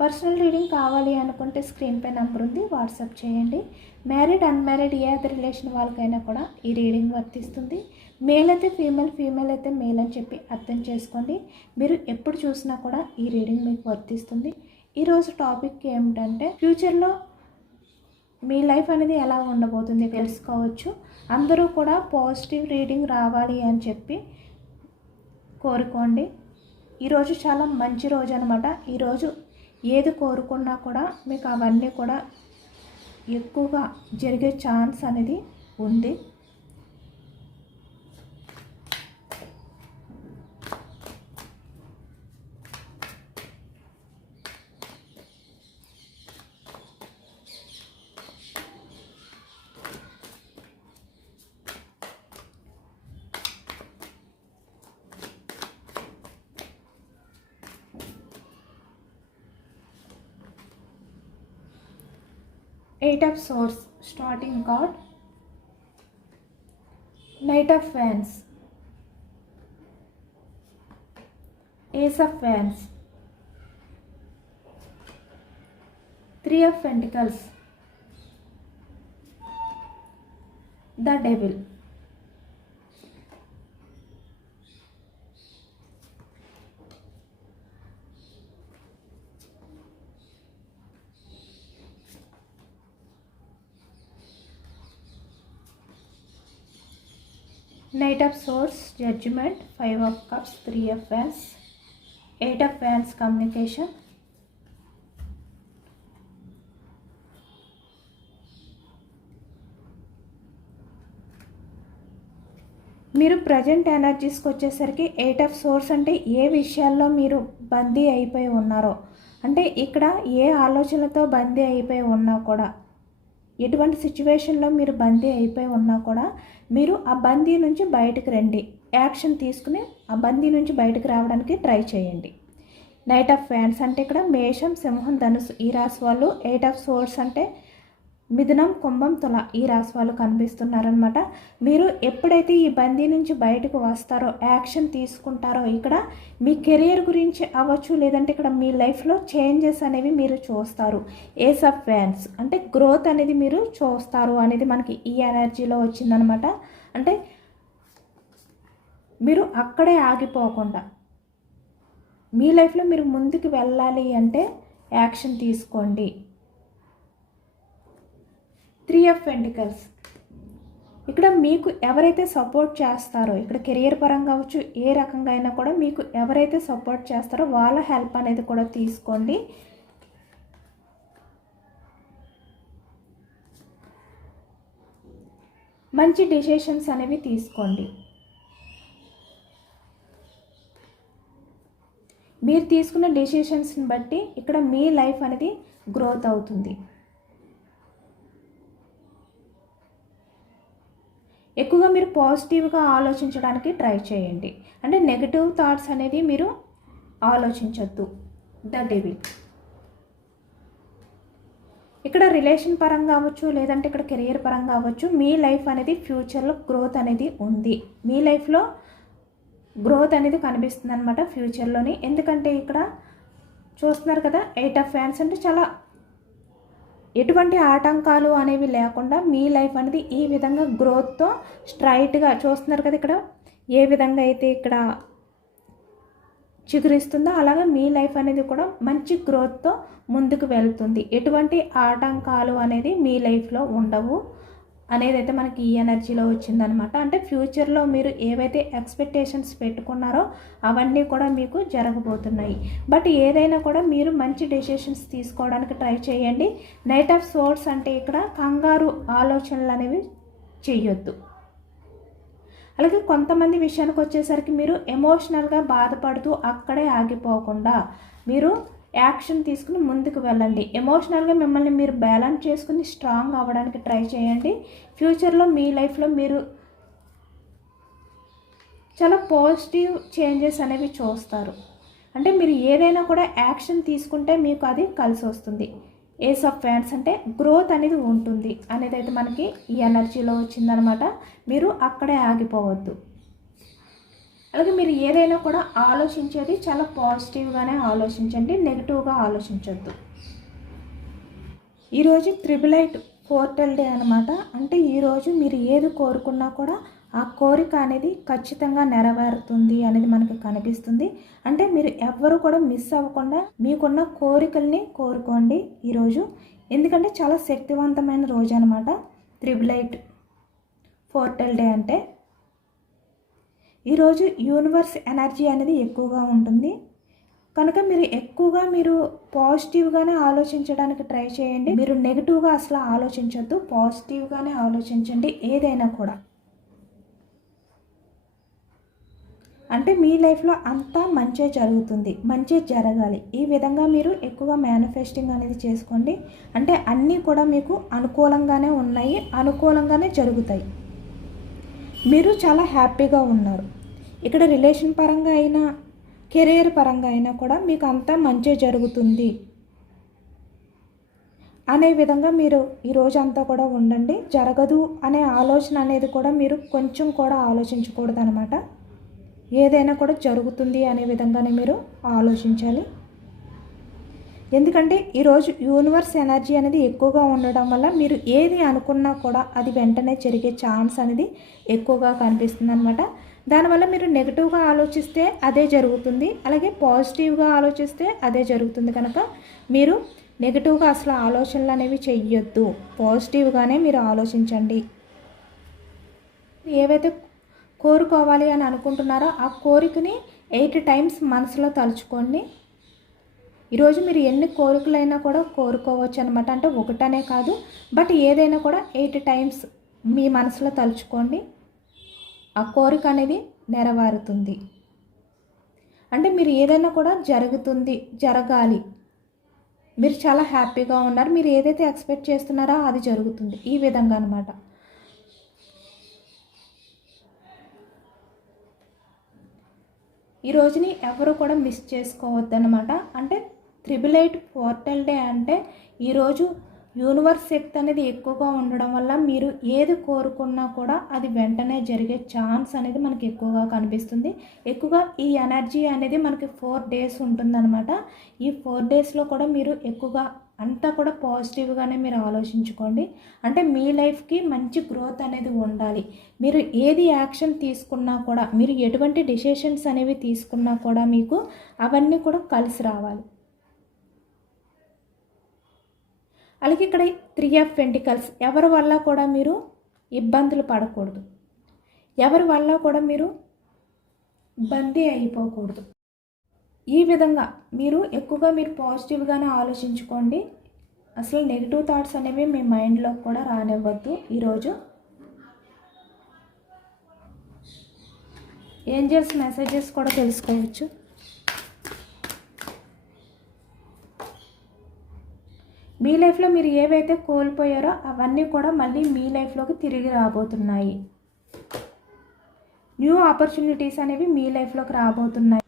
Personal reading కావాలి అనుకుంటే screen పై నెంబర్ ఉంది వాట్సాప్ చేయండి. మ్యారీడ్ అన్మ్యారీడ్ ఏ అదర్ రిలేషన్ వాళ్ళకైనా కూడా ఈ రీడింగ్ వర్తిస్తుంది. మేల్ అయితే ఫీమేల్ ఫీమేల్ అయితే మేల్ అని చెప్పి అర్థం చేసుకోండి. మీరు ఎప్పుడు చూసినా కూడా ఈ రీడింగ్ మీకు వర్తిస్తుంది. ఈరోజు టాపిక్ ఏమిటంటే ఫ్యూచర్లో మీ లైఫ్ అనేది ఎలా ఉండబోతుంది తెలుసుకోవచ్చు. అందరూ కూడా పాజిటివ్ రీడింగ్ రావాలి అని చెప్పి కోరుకోండి. ఈరోజు చాలా మంచి రోజు అనమాట ఈరోజు ఏది కోరుకున్నా కూడా మీకు అవన్నీ కూడా ఎక్కువగా జరిగే ఛాన్స్ అనేది ఉంది. eight of swords starting card knight of Fans. ace of Fans. three of pentacles the devil knight of swords judgement five of corps three of fans eight of fans communication మీరు present ఎనర్జీస్కి వచ్చేసరికి eight of swords అంటే ఏ విషయాల్లో మీరు బందీ అయిపోయి ఉన్నారో అంటే ఇక్కడ ఏ ఆలోచనలతో బందీ అయిపోయి ఉన్నా కూడా ఎటువంటి సిచ్యువేషన్లో మీరు బందీ అయిపోయి ఉన్నా కూడా మీరు ఆ బందీ నుంచి బయటకు రండి. యాక్షన్ తీసుకుని ఆ బందీ నుంచి బయటకు రావడానికి ట్రై చేయండి. నైట్ ఆఫ్ ఫ్యాన్స్ అంటే ఇక్కడ మేషం సింహం ధనుసు ఈ రాశి వాళ్ళు. ఎయిట్ ఆఫ్ సోర్స్ అంటే మిథునం కుంభం తుల ఈ రాశి వాళ్ళు కనిపిస్తున్నారనమాట మీరు ఎప్పుడైతే ఈ బందీ నుంచి బయటకు వస్తారో యాక్షన్ తీసుకుంటారో ఇక్కడ మీ కెరియర్ గురించి అవ్వచ్చు లేదంటే ఇక్కడ మీ లైఫ్లో చేంజెస్ అనేవి మీరు చూస్తారు. ఏస్ ఆఫ్ ఫ్యాన్స్ అంటే గ్రోత్ అనేది మీరు చూస్తారు అనేది మనకి ఈ ఎనర్జీలో వచ్చిందనమాట అంటే మీరు అక్కడే ఆగిపోకుండా మీ లైఫ్లో మీరు ముందుకు వెళ్ళాలి అంటే యాక్షన్ తీసుకోండి. త్రీ ఆఫ్ పెంటికల్స్ ఇక్కడ మీకు ఎవరైతే సపోర్ట్ చేస్తారో ఇక్కడ కెరియర్ పరంగా అవచ్చు ఏ రకంగా అయినా కూడా మీకు ఎవరైతే సపోర్ట్ చేస్తారో వాళ్ళ హెల్ప్ అనేది కూడా తీసుకోండి. మంచి డిసిషన్స్ అనేవి తీసుకోండి. మీరు తీసుకున్న డెసిషన్స్ని బట్టి ఇక్కడ మీ లైఫ్ అనేది గ్రోత్ అవుతుంది. ఎక్కువగా మీరు పాజిటివ్గా ఆలోచించడానికి ట్రై చేయండి. అంటే నెగిటివ్ థాట్స్ అనేది మీరు ఆలోచించొద్దు. ద డెవిల్ ఇక్కడ రిలేషన్ పరంగా అవ్వచ్చు లేదంటే ఇక్కడ కెరియర్ పరంగా అవ్వచ్చు మీ లైఫ్ అనేది ఫ్యూచర్లో గ్రోత్ అనేది ఉంది. మీ లైఫ్లో గ్రోత్ అనేది కనిపిస్తుంది అనమాట ఫ్యూచర్లోని ఎందుకంటే ఇక్కడ చూస్తున్నారు కదా ఎయిట్ ఆఫ్ ఫ్యాన్స్ అంటే చాలా ఎటువంటి ఆటంకాలు అనేవి లేకుండా మీ లైఫ్ అనేది ఈ విధంగా గ్రోత్తో స్ట్రైట్గా చూస్తున్నారు కదా ఇక్కడ. ఏ విధంగా అయితే ఇక్కడ చిగురిస్తుందో అలాగే మీ లైఫ్ అనేది కూడా మంచి గ్రోత్తో ముందుకు వెళ్తుంది. ఎటువంటి ఆటంకాలు అనేది మీ లైఫ్లో ఉండవు. అనేది అయితే మనకి ఈ ఎనర్జీలో వచ్చిందనమాట. అంటే ఫ్యూచర్లో మీరు ఏవైతే ఎక్స్పెక్టేషన్స్ పెట్టుకున్నారో అవన్నీ కూడా మీకు జరగబోతున్నాయి. బట్ ఏదైనా కూడా మీరు మంచి డెసిషన్స్ తీసుకోవడానికి ట్రై చేయండి. నైట్ ఆఫ్ సోర్స్ అంటే ఇక్కడ కంగారు ఆలోచనలు అనేవి చేయొద్దు అలాగే కొంతమంది విషయానికి వచ్చేసరికి మీరు ఎమోషనల్గా బాధపడుతూ అక్కడే ఆగిపోకుండా మీరు యాక్షన్ తీసుకుని ముందుకు వెళ్ళండి. ఎమోషనల్గా మిమ్మల్ని మీరు బ్యాలెన్స్ చేసుకుని స్ట్రాంగ్ అవ్వడానికి ట్రై చేయండి. ఫ్యూచర్లో మీ లైఫ్లో మీరు చాలా పాజిటివ్ చేంజెస్ అనేవి చూస్తారు. అంటే మీరు ఏదైనా కూడా యాక్షన్ తీసుకుంటే మీకు అది కలిసి వస్తుంది. ఏస్ ఆఫ్ ఫ్యాన్స్ అంటే గ్రోత్ అనేది ఉంటుంది. అనేది అయితే మనకి ఈ ఎనర్జీలో వచ్చిందనమాట. మీరు అక్కడే ఆగిపోవద్దు. అలాగే మీరు ఏదైనా కూడా ఆలోచించేది చాలా పాజిటివ్గానే ఆలోచించండి నెగిటివ్గా ఆలోచించొద్దు. ఈరోజు త్రిబుల్ పోర్టల్ డే అనమాట అంటే ఈరోజు మీరు ఏది కోరుకున్నా కూడా ఆ కోరిక అనేది ఖచ్చితంగా నెరవేరుతుంది అనేది మనకి కనిపిస్తుంది. అంటే మీరు ఎవ్వరు కూడా మిస్ అవ్వకుండా మీకున్న కోరికల్ని కోరుకోండి ఈరోజు ఎందుకంటే చాలా శక్తివంతమైన రోజు అనమాట త్రిబుల్ పోర్టల్ డే అంటే. ఈరోజు యూనివర్స్ ఎనర్జీ అనేది ఎక్కువగా ఉంటుంది. కనుక మీరు ఎక్కువగా మీరు పాజిటివ్గానే ఆలోచించడానికి ట్రై చేయండి. మీరు నెగిటివ్గా అసలు ఆలోచించొద్దు. పాజిటివ్గానే ఆలోచించండి ఏదైనా కూడా. అంటే మీ లైఫ్లో అంతా మంచే జరుగుతుంది. మంచి జరగాలి. ఈ విధంగా మీరు ఎక్కువగా మేనిఫెస్టింగ్ అనేది చేసుకోండి. అంటే అన్నీ కూడా మీకు అనుకూలంగానే ఉన్నాయి. అనుకూలంగానే జరుగుతాయి. మీరు చాలా హ్యాపీగా ఉన్నారు. ఇక్కడ రిలేషన్ పరంగా అయినా కెరీర్ పరంగా అయినా కూడా మీకు అంతా మంచి జరుగుతుంది. అనే విధంగా మీరు ఈ రోజంతా కూడా ఉండండి. జరగదు అనే ఆలోచన అనేది కూడా మీరు కొంచెం కూడా ఆలోచించకూడదు అనమాట ఏదైనా కూడా జరుగుతుంది అనే విధంగానే మీరు ఆలోచించాలి. ఎందుకంటే ఈరోజు యూనివర్స్ ఎనర్జీ అనేది ఎక్కువగా ఉండడం వల్ల మీరు ఏది అనుకున్నా కూడా అది వెంటనే జరిగే ఛాన్స్ అనేది ఎక్కువగా కనిపిస్తుంది అనమాట దానివల్ల మీరు నెగిటివ్గా ఆలోచిస్తే అదే జరుగుతుంది. అలాగే పాజిటివ్గా ఆలోచిస్తే అదే జరుగుతుంది కనుక మీరు నెగిటివ్గా అసలు ఆలోచనలు అనేవి చెయ్యొద్దు. పాజిటివ్గానే మీరు ఆలోచించండి. ఏవైతే కోరుకోవాలి అని అనుకుంటున్నారో ఆ కోరికని ఎయిట్ టైమ్స్ మనసులో తలుచుకోండి. ఈరోజు మీరు ఎన్ని కోరికలైనా కూడా కోరుకోవచ్చు అనమాట అంటే ఒకటనే కాదు బట్ ఏదైనా కూడా ఎయిట్ టైమ్స్ మీ మనసులో తలుచుకోండి. ఆ కోరిక అనేది నెరవేరుతుంది. అంటే మీరు ఏదైనా కూడా జరుగుతుంది జరగాలి. మీరు చాలా హ్యాపీగా ఉన్నారు. మీరు ఏదైతే ఎక్స్పెక్ట్ చేస్తున్నారో అది జరుగుతుంది. ఈ విధంగా అనమాట ఈ రోజుని ఎవరు కూడా మిస్ చేసుకోవద్దనమాట అంటే త్రిబుల్ ఎయిట్ పోర్టల్ డే అంటే ఈరోజు యూనివర్స్ శక్తి అనేది ఎక్కువగా ఉండడం వల్ల మీరు ఏది కోరుకున్నా కూడా అది వెంటనే జరిగే ఛాన్స్ అనేది మనకి ఎక్కువగా కనిపిస్తుంది. ఎక్కువగా ఈ ఎనర్జీ అనేది మనకి ఫోర్ డేస్ ఉంటుందన్నమాట. ఈ ఫోర్ డేస్లో కూడా మీరు ఎక్కువగా అంతా కూడా పాజిటివ్గానే మీరు ఆలోచించుకోండి. అంటే మీ లైఫ్కి మంచి గ్రోత్ అనేది ఉండాలి. మీరు ఏది యాక్షన్ తీసుకున్నా కూడా మీరు ఎటువంటి డిసిషన్స్ అనేవి తీసుకున్నా కూడా మీకు అవన్నీ కూడా కలిసి రావాలి. అలాగే ఇక్కడ త్రీ ఆఫ్ పెంటికల్స్ ఎవరి వల్ల కూడా మీరు ఇబ్బందులు పడకూడదు. ఎవరి వల్ల కూడా మీరు బందీ అయిపోకూడదు. ఈ విధంగా మీరు ఎక్కువగా మీరు పాజిటివ్గానే ఆలోచించుకోండి. అసలు నెగిటివ్ థాట్స్ అనేవి మీ మైండ్లో కూడా రానివ్వద్దు. ఈరోజు ఏంజల్స్ మెసేజెస్ కూడా తెలుసుకోవచ్చు. మీ లైఫ్లో మీరు ఏవైతే కోల్పోయారో అవన్నీ కూడా మళ్ళీ మీ లైఫ్లోకి తిరిగి రాబోతున్నాయి. న్యూ ఆపర్చునిటీస్ అనేవి మీ లైఫ్లోకి రాబోతున్నాయి.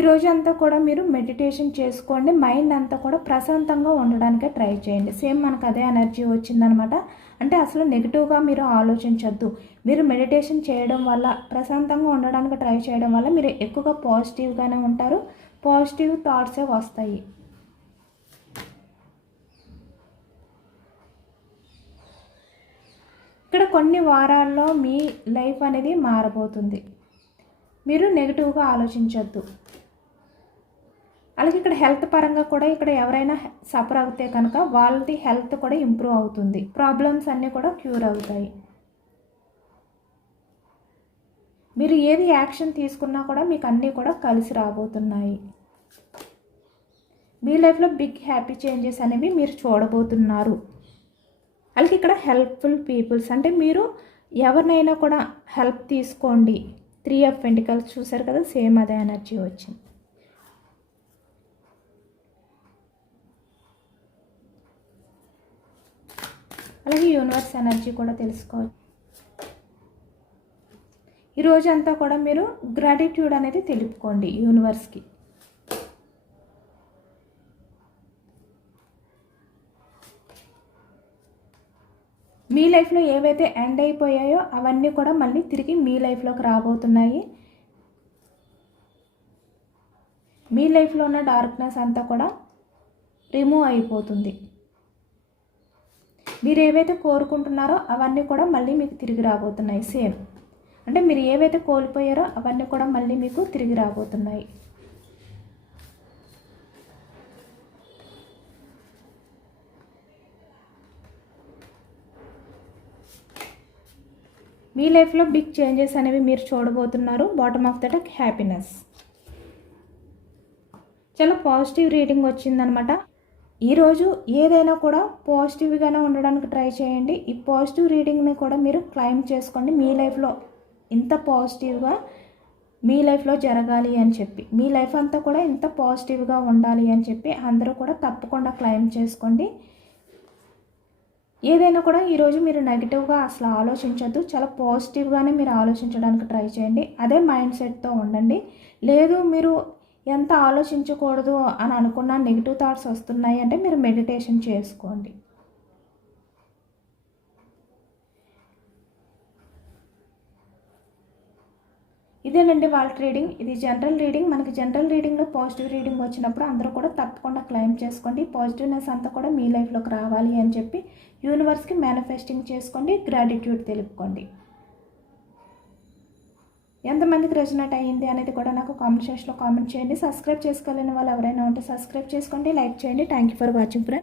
ఈ రోజు అంతా కూడా మీరు మెడిటేషన్ చేసుకోండి. మైండ్ అంతా కూడా ప్రశాంతంగా ఉండడానికే ట్రై చేయండి. సేమ్ మనకు అదే ఎనర్జీ వచ్చిందనమాట. అంటే అసలు నెగిటివ్గా మీరు ఆలోచించొద్దు. మీరు మెడిటేషన్ చేయడం వల్ల ప్రశాంతంగా ఉండడానికి ట్రై చేయడం వల్ల మీరు ఎక్కువగా పాజిటివ్గానే ఉంటారు. పాజిటివ్ థాట్సే వస్తాయి. ఇక్కడ కొన్ని వారాల్లో మీ లైఫ్ అనేది మారబోతుంది. మీరు నెగిటివ్గా ఆలోచించొద్దు. అలాగే ఇక్కడ హెల్త్ పరంగా కూడా ఇక్కడ ఎవరైనా సఫర్ అవుతే కనుక వాళ్ళది హెల్త్ కూడా ఇంప్రూవ్ అవుతుంది. ప్రాబ్లమ్స్ అన్నీ కూడా క్యూర్ అవుతాయి. మీరు ఏది యాక్షన్ తీసుకున్నా కూడా మీకు అన్నీ కూడా కలిసి రాబోతున్నాయి. మీ లైఫ్లో బిగ్ హ్యాపీ చేంజెస్ అనేవి మీరు చూడబోతున్నారు. అలాగే ఇక్కడ హెల్ప్ఫుల్ పీపుల్స్ అంటే మీరు ఎవరినైనా కూడా హెల్ప్ తీసుకోండి. త్రీ ఆఫ్ పెంటికల్స్ చూసారు కదా సేమ్ అదే ఎనర్జీ వచ్చింది. అలాగే యూనివర్స్ ఎనర్జీ కూడా తెలుసుకోవచ్చు. ఈ రోజంతా కూడా మీరు గ్రాటిట్యూడ్ అనేది తెలుపుకోండి యూనివర్స్కి. మీ లైఫ్లో ఏవైతే ఎండ్ అయిపోయాయో అవన్నీ కూడా మళ్ళీ తిరిగి మీ లైఫ్లోకి రాబోతున్నాయి. మీ లైఫ్లో ఉన్న డార్క్నెస్ అంతా కూడా రిమూవ్ అయిపోతుంది. మీరు ఏవైతే కోరుకుంటున్నారో అవన్నీ కూడా మళ్ళీ మీకు తిరిగి రాబోతున్నాయి. సేమ్. అంటే మీరు ఏవైతే కోల్పోయారో అవన్నీ కూడా మళ్ళీ మీకు తిరిగి రాబోతున్నాయి. మీ లైఫ్లో బిగ్ చేంజెస్ అనేవి మీరు చూడబోతున్నారు. Bottom of the deck happiness. చాలా పాజిటివ్ రీడింగ్ వచ్చిందనమాట. ఈరోజు ఏదైనా కూడా పాజిటివ్గానే ఉండడానికి ట్రై చేయండి. ఈ పాజిటివ్ రీడింగ్ని కూడా మీరు క్లైమ్ చేసుకోండి. మీ లైఫ్లో ఇంత పాజిటివ్గా మీ లైఫ్లో జరగాలి అని చెప్పి మీ లైఫ్ అంతా కూడా ఇంత పాజిటివ్గా ఉండాలి అని చెప్పి అందరూ కూడా తప్పకుండా క్లైమ్ చేసుకోండి. ఏదైనా కూడా ఈరోజు మీరు నెగిటివ్గా అసలు ఆలోచించద్దు. చాలా పాజిటివ్గానే మీరు ఆలోచించడానికి ట్రై చేయండి. అదే మైండ్ సెట్తో ఉండండి. లేదు మీరు ఎంత ఆలోచించకూడదు అని అనుకున్న నెగిటివ్ థాట్స్ వస్తున్నాయి అంటే మీరు మెడిటేషన్ చేసుకోండి. ఇదేనండి వాళ్ళ రీడింగ్ ఇది జనరల్ రీడింగ్ మనకి జనరల్ రీడింగ్లో పాజిటివ్ రీడింగ్ వచ్చినప్పుడు అందరూ కూడా తప్పకుండా క్లైమ్ చేసుకోండి. పాజిటివ్నెస్ అంతా కూడా మీ లైఫ్లోకి రావాలి అని చెప్పి యూనివర్స్కి మేనిఫెస్టింగ్ చేసుకోండి. గ్రాటిట్యూడ్ తెలుపుకోండి. ఎంతమందికి రెజనేట్ అయ్యింది అనేది కూడా నాకు కామెంట్ సెక్షన్లో కామెంట్ చేయండి. సబ్స్క్రైబ్ చేసుకోలేని వాళ్ళు ఎవరైనా ఉంటే సబ్స్క్రైబ్ చేసుకోండి లైక్ చేయండి. Thank you for watching friend